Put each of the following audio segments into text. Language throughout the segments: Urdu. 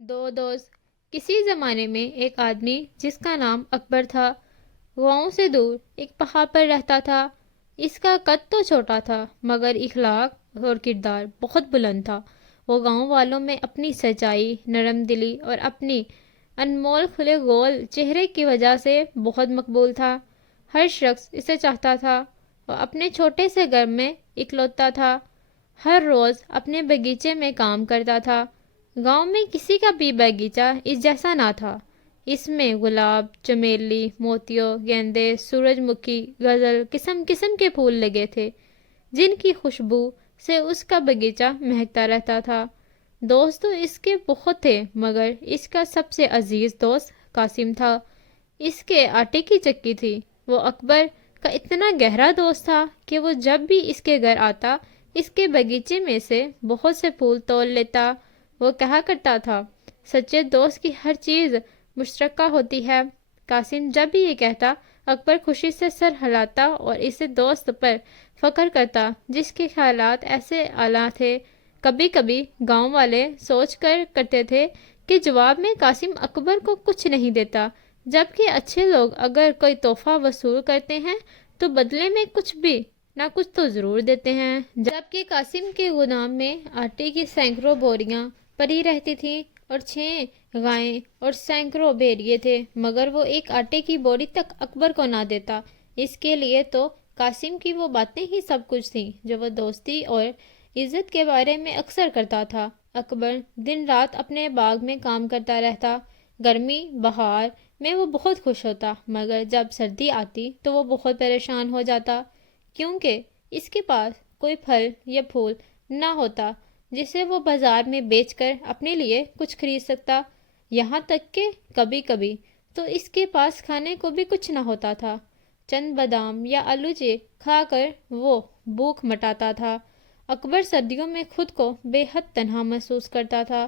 دو دوست۔ کسی زمانے میں ایک آدمی جس کا نام اکبر تھا، گاؤں سے دور ایک پہاڑ پر رہتا تھا۔ اس کا قد تو چھوٹا تھا مگر اخلاق اور کردار بہت بلند تھا۔ وہ گاؤں والوں میں اپنی سچائی، نرم دلی اور اپنی انمول کھلے گول چہرے کی وجہ سے بہت مقبول تھا۔ ہر شخص اسے چاہتا تھا۔ وہ اپنے چھوٹے سے گھر میں اکلوتا تھا، ہر روز اپنے باغیچے میں کام کرتا تھا۔ گاؤں میں کسی کا بھی باغیچہ اس جیسا نہ تھا۔ اس میں گلاب، چمیلی، موتیوں، گیندے، سورج مکھی، غزل، قسم قسم کے پھول لگے تھے جن کی خوشبو سے اس کا باغیچہ مہکتا رہتا تھا۔ دوست تو اس کے بہت تھے مگر اس کا سب سے عزیز دوست قاسم تھا۔ اس کے آٹے کی چکی تھی۔ وہ اکبر کا اتنا گہرا دوست تھا کہ وہ جب بھی اس کے گھر آتا اس کے باغیچے میں سے بہت سے پھول توڑ لیتا۔ وہ کہا کرتا تھا، سچے دوست کی ہر چیز مشترکہ ہوتی ہے۔ قاسم جب بھی یہ کہتا، اکبر خوشی سے سر ہلاتا اور اسے دوست پر فخر کرتا جس کے خیالات ایسے اعلیٰ تھے۔ کبھی کبھی گاؤں والے سوچ کر کرتے تھے کہ جواب میں قاسم اکبر کو کچھ نہیں دیتا، جبکہ اچھے لوگ اگر کوئی تحفہ وصول کرتے ہیں تو بدلے میں کچھ بھی نہ کچھ تو ضرور دیتے ہیں۔ جبکہ قاسم کے گودام میں آٹے کی سینکڑوں بوریاں پڑی رہتی تھیں اور 6 گائیں اور سینکڑوں بھیڑیے تھے، مگر وہ ایک آٹے کی بوری تک اکبر کو نہ دیتا۔ اس کے لیے تو قاسم کی وہ باتیں ہی سب کچھ تھیں جو وہ دوستی اور عزت کے بارے میں اکثر کرتا تھا۔ اکبر دن رات اپنے باغ میں کام کرتا رہتا۔ گرمی بہار میں وہ بہت خوش ہوتا مگر جب سردی آتی تو وہ بہت پریشان ہو جاتا، کیونکہ اس کے پاس کوئی پھل یا پھول نہ ہوتا جسے وہ بازار میں بیچ کر اپنے لیے کچھ خرید سکتا۔ یہاں تک کہ کبھی کبھی تو اس کے پاس کھانے کو بھی کچھ نہ ہوتا تھا۔ چند بادام یا آلوچے کھا کر وہ بھوک مٹاتا تھا۔ اکبر سردیوں میں خود کو بے حد تنہا محسوس کرتا تھا،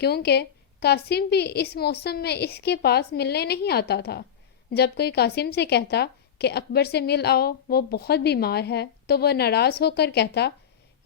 کیونکہ قاسم بھی اس موسم میں اس کے پاس ملنے نہیں آتا تھا۔ جب کوئی قاسم سے کہتا کہ اکبر سے مل آؤ، وہ بہت بیمار ہے، تو وہ ناراض ہو کر کہتا،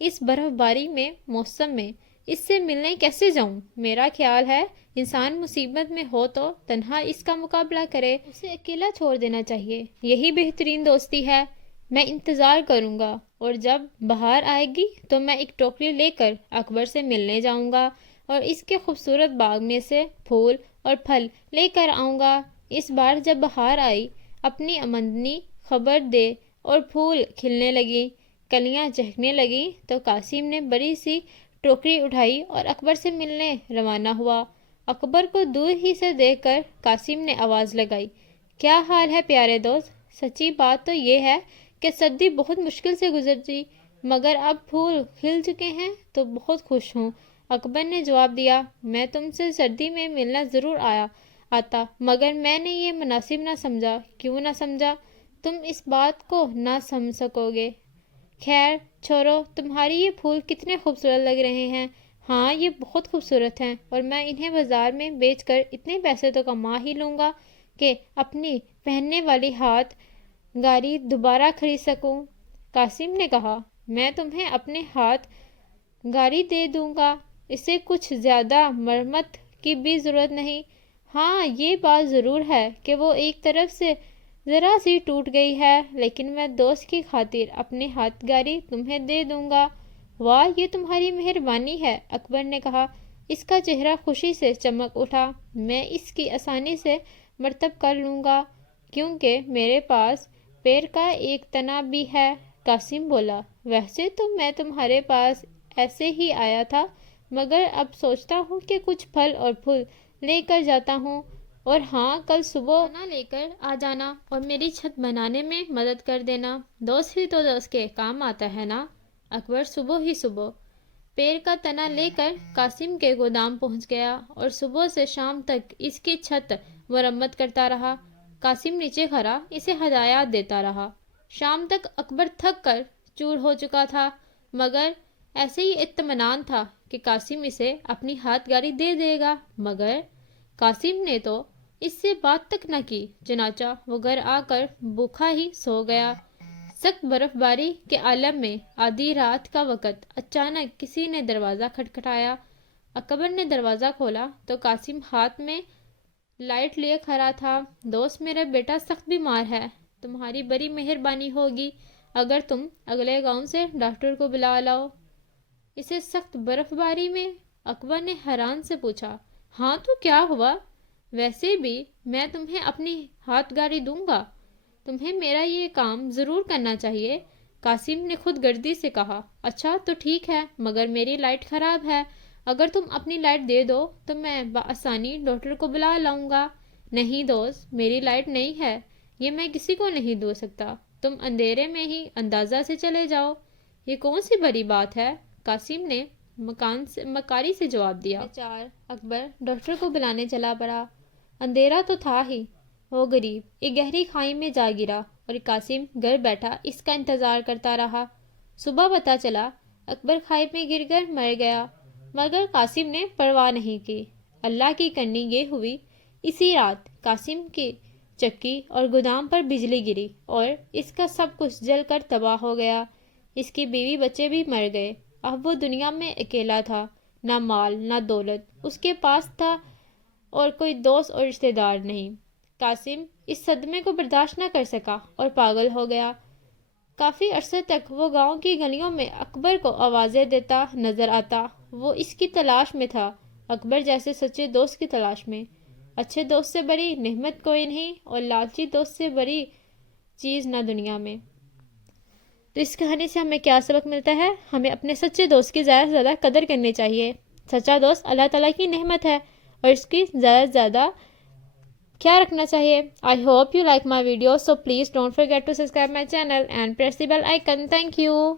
اس برف باری میں موسم میں اس سے ملنے کیسے جاؤں؟ میرا خیال ہے انسان مصیبت میں ہو تو تنہا اس کا مقابلہ کرے، اسے اکیلا چھوڑ دینا چاہیے، یہی بہترین دوستی ہے۔ میں انتظار کروں گا اور جب بہار آئے گی تو میں ایک ٹوکری لے کر اکبر سے ملنے جاؤں گا اور اس کے خوبصورت باغ میں سے پھول اور پھل لے کر آؤں گا۔ اس بار جب بہار آئی، اپنی آمدنی خبر دے اور پھول کھلنے لگی، کلیاں چہکنے لگی تو قاسم نے بڑی سی ٹوکری اٹھائی اور اکبر سے ملنے روانہ ہوا۔ اکبر کو دور ہی سے دیکھ کر قاسم نے آواز لگائی، کیا حال ہے پیارے دوست؟ سچی بات تو یہ ہے کہ سردی بہت مشکل سے گزری مگر اب پھول کھل چکے ہیں تو بہت خوش ہوں۔ اکبر نے جواب دیا، میں تم سے سردی میں ملنا ضرور آتا مگر میں نے یہ مناسب نہ سمجھا۔ کیوں نہ سمجھا؟ تم اس بات کو نہ سمجھ سکو گے۔ خیر چھوڑو، تمہاری یہ پھول کتنے خوبصورت لگ رہے ہیں۔ ہاں یہ بہت خوبصورت ہیں اور میں انہیں بازار میں بیچ کر اتنے پیسے تو کما ہی لوں گا کہ اپنی پہننے والی ہاتھ گاری دوبارہ خرید سکوں۔ قاسم نے کہا، میں تمہیں اپنے ہاتھ گاری دے دوں گا، اسے کچھ زیادہ مرمت کی بھی ضرورت نہیں۔ ہاں یہ بات ضرور ہے کہ وہ ایک طرف سے ذرا سی ٹوٹ گئی ہے، لیکن میں دوست کی خاطر اپنے ہاتھ گاری تمہیں دے دوں گا۔ واہ یہ تمہاری مہربانی ہے، اکبر نے کہا۔ اس کا چہرہ خوشی سے چمک اٹھا۔ میں اس کی آسانی سے مرتب کر لوں گا کیونکہ میرے پاس پیر کا ایک تنا بھی ہے۔ قاسم بولا، ویسے تو میں تمہارے پاس ایسے ہی آیا تھا مگر اب سوچتا ہوں کہ کچھ پھل اور پھول لے کر جاتا ہوں، اور ہاں کل صبح تنا لے کر آ جانا اور میری چھت بنانے میں مدد کر دینا۔ دوست ہی تو دوست کے کام آتا ہے نا۔ اکبر صبح ہی صبح پیر کا تنا لے کر قاسم کے گودام پہنچ گیا اور صبح سے شام تک اس کی چھت مرمت کرتا رہا۔ قاسم نیچے کھڑا اسے ہدایات دیتا رہا۔ شام تک اکبر تھک کر چور ہو چکا تھا مگر ایسے ہی اطمینان تھا کہ قاسم اسے اپنی ہاتھ گاری دے دے گا، مگر قاسم نے تو اس سے بات تک نہ کی، چنانچہ وہ گھر آ کر بھوکا ہی سو گیا۔ سخت برف باری کے عالم میں آدھی رات کا وقت اچانک کسی نے دروازہ کھٹکھٹایا۔ اکبر نے دروازہ کھولا تو قاسم ہاتھ میں لائٹ لیے کھڑا تھا۔ دوست، میرا بیٹا سخت بیمار ہے، تمہاری بڑی مہربانی ہوگی اگر تم اگلے گاؤں سے ڈاکٹر کو بلا لاؤ۔ اسے سخت برف باری میں؟ اکبر نے حیران سے پوچھا۔ ہاں تو کیا ہوا؟ ویسے بھی میں تمہیں اپنی ہاتھ گاڑی دوں گا، تمہیں میرا یہ کام ضرور کرنا چاہیے۔ قاسم نے خود گردی سے کہا۔ اچھا تو ٹھیک ہے، مگر میری لائٹ خراب ہے، اگر تم اپنی لائٹ دے دو تو میں بآسانی ڈاکٹر کو بلا لاؤں گا۔ نہیں دوست، میری لائٹ نہیں ہے، یہ میں کسی کو نہیں دے سکتا، تم اندھیرے میں ہی اندازہ سے چلے جاؤ۔ یہ کون سی بڑی بات ہے؟ قاسم نے مکاری سے جواب دیا۔ بیچارہ اکبر ڈاکٹر کو بلانے چلا پڑا۔ اندھیرا تو تھا ہی، وہ غریب ایک گہری کھائی میں جا گرا اور قاسم گھر بیٹھا اس کا انتظار کرتا رہا۔ صبح پتہ چلا اکبر کھائی میں گر کر مر گیا، مگر قاسم نے پرواہ نہیں کی۔ اللہ کی کرنی یہ ہوئی، اسی رات قاسم کی چکی اور گودام پر بجلی گری اور اس کا سب کچھ جل کر تباہ ہو گیا۔ اس کی بیوی بچے بھی مر گئے۔ اب وہ دنیا میں اکیلا تھا، نہ مال نہ دولت اس کے پاس تھا اور کوئی دوست اور رشتہ دار نہیں۔ قاسم اس صدمے کو برداشت نہ کر سکا اور پاگل ہو گیا۔ کافی عرصے تک وہ گاؤں کی گلیوں میں اکبر کو آوازیں دیتا نظر آتا۔ وہ اس کی تلاش میں تھا، اکبر جیسے سچے دوست کی تلاش میں۔ اچھے دوست سے بڑی نعمت کوئی نہیں اور لالچی دوست سے بڑی چیز نہ دنیا میں۔ تو اس کہانی سے ہمیں کیا سبق ملتا ہے؟ ہمیں اپنے سچے دوست کی زیادہ سے زیادہ قدر کرنی چاہیے۔ سچا دوست اللہ تعالیٰ کی نعمت ہے اور اس کی زیادہ سے زیادہ خیال رکھنا چاہیے۔ I hope you like my video, so please don't forget to subscribe my channel and press the bell icon. Thank you.